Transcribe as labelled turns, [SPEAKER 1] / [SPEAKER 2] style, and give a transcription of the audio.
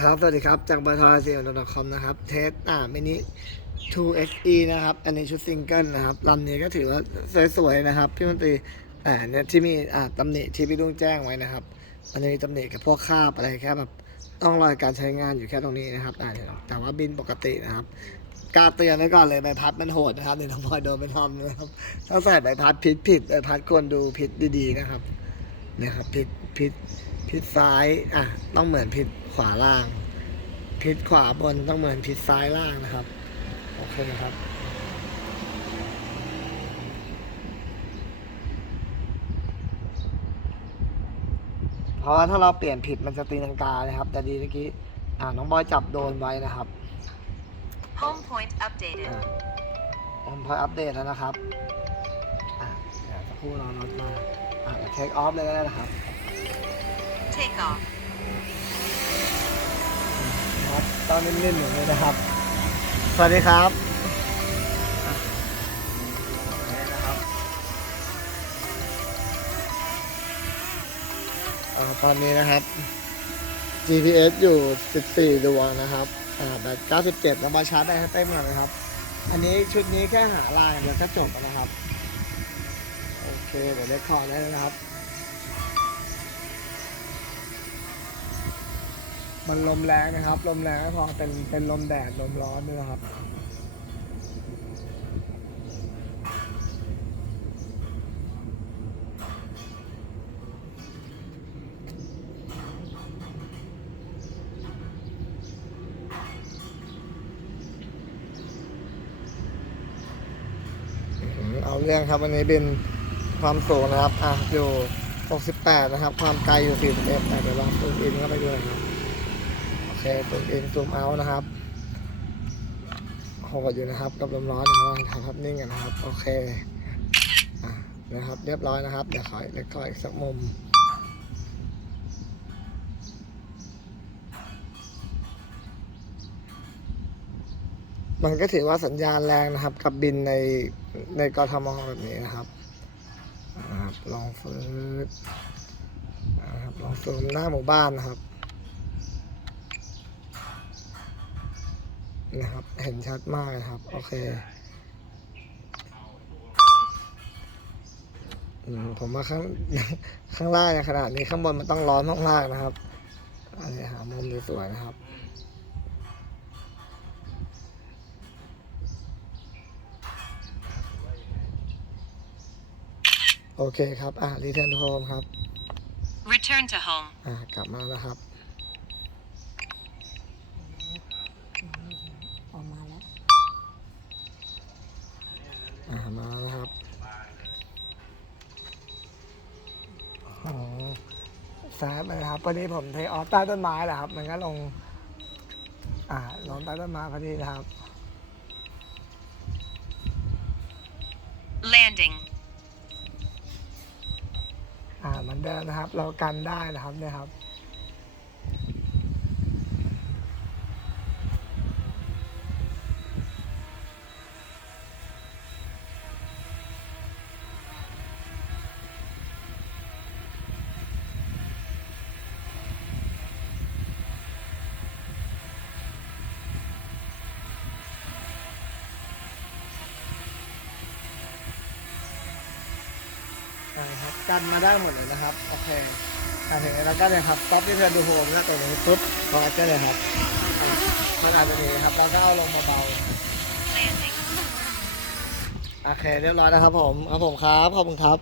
[SPEAKER 1] ครับ สวัสดีครับ จากบททเซียนคอมนะครับ เทสอ่ามินิ 2xe นะครับ อันนี้ชุดซิงเกิลนะครับลำนี้ก็ถือว่าสวยๆนะครับ พี่มนตรีอ่าเนี่ยที่มีอ่าตำหนิที่พี่ดุ้งแจ้งไว้นะครับ มันจะมีตำหนิกับพวกคาบอะไรแค่แบบต้องรอยการใช้งานอยู่แค่ตรงนี้นะครับอ่าเนี่ยแต่ว่าบินปกตินะครับการเตือนไว้ก่อนเลยใบพัดมันโหดนะครับเดี๋ยวน้องพลอยโดนไปทอมนะครับ ถ้าใส่ใบพัดผิดผิดใบพัดควรดูผิดดีๆนะครับนี่ยครับผิดผิด ผิดซ้ายอะต้องเหมือนผิดขวาล่างผิดขวาบนต้องเหมือนผิดซ้ายล่างนะครับ โอเคครับเพราะว่าถ้าเราเปลี่ยนผิดมันจะตีลังกานะครับ แต่ดีเมื่อกี้อ่าน้องบอยจับโดนไว้นะครับ
[SPEAKER 2] Home point updated.
[SPEAKER 1] อ่าผมพออัปเดตแล้วนะครับอ่าเดี๋ยวสักครู่รอรถมาอ่าเทคออฟเลยก็ได้นะครับ
[SPEAKER 2] Take off.
[SPEAKER 1] ครับต้องนิ่มๆอย่างนี้นะครับ สวัสดีครับอ่นะครับอ่าตอนนี้นะครับ GPS อยู่ 14 ดวงนะครับอ่าแบต97แล้วมาชาร์จได้ให้เต็มเลยนะครับ อันนี้ชุดนี้แค่หาลายแล้วก็จบแล้วนะครับ โอเค เดี๋ยวได้คอร์ดได้แล้วนะครับ มันลมแรงนะครับ ลมแรงพอเป็นเป็นลมแดดลมร้อนด้วยนะครับเอาเรื่องครับวันนี้เป็นความสูงนะครับ อะอยู่ 68 นะครับ ความไกลอยู่ 41อะเดี๋ยวลองซูมอินเข้าไปดูน่อยครับ โอเคซูมอินซูมเอานะครับหดอยู่นะครับกับลมร้อนอย่างว่าถ่ายภาพนิ่งกันนะครับโอเคอนะครับเรียบร้อยนะครับเดี๋ยวขอเล็กขออีกสักมุมมันก็ถือว่าสัญญาณแรงนะครับ กับบินในในกทมแบบนี้นะครับลองฟืดนะครับลองซูมหน้าหมู่บ้านนะครับ นะครับ เห็นชัดมากนะครับ โอเคอืมผมว่าข้างข้างล่างในขนาดนี้ข้างบนมันต้องร้อนมากๆนะครับอันนี้หามุมสวยๆนะครับโอเคครับ อะรีเทิร์นโฮมครับ
[SPEAKER 2] Return to home.
[SPEAKER 1] อะ กลับมาแล้วครับ
[SPEAKER 3] ออกมาแล้ว
[SPEAKER 1] อะมาแล้วนะครับอ๋อ แซฟนะครับพอดีผมเทออฟใต้ต้นไม้แหละครับ มันก็ลง อ่าลงใต้ต้นไม้พอดีนะครับ
[SPEAKER 2] Landing.
[SPEAKER 1] อ่าเหมันเดิมนะครับ เรากันได้นะครับเนี่ยครับ กันมาได้หมดเลยนะครับโอเคอ่าถึงแล้วก็เนี่ยครับสต็อปที่เธอดูโฮมแล้วตัวนี้ปุ๊บพอก็เลยครับมันอาจจะดีครับเราก็เอาลงมาเบาโอเคเรียบร้อยนะครับผมเอาผมครับขอบคุณครับ